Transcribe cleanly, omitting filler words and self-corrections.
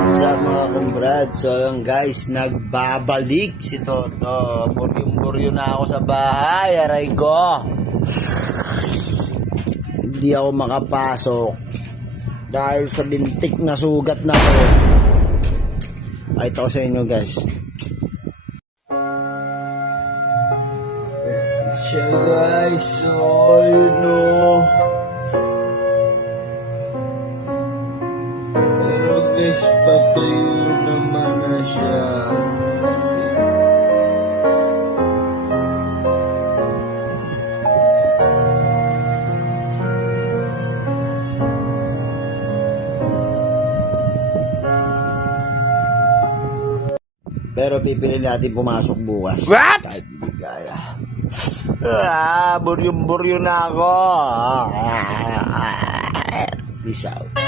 What's up mga kumbrad? So yun guys, nagbabalik si Toto. Buryong-buryo na ako sa bahay. Aray ko, hindi ako makapasok dahil sa lintik na sugat na ko. Ay, ito ko sa inyo guys. Siya guys, so you know. Pero guys, patayo naman na siya. Pero pipili natin pumasok bukas. What? Kahit hindi kaya. Buryong-buryo na ako. Peace out.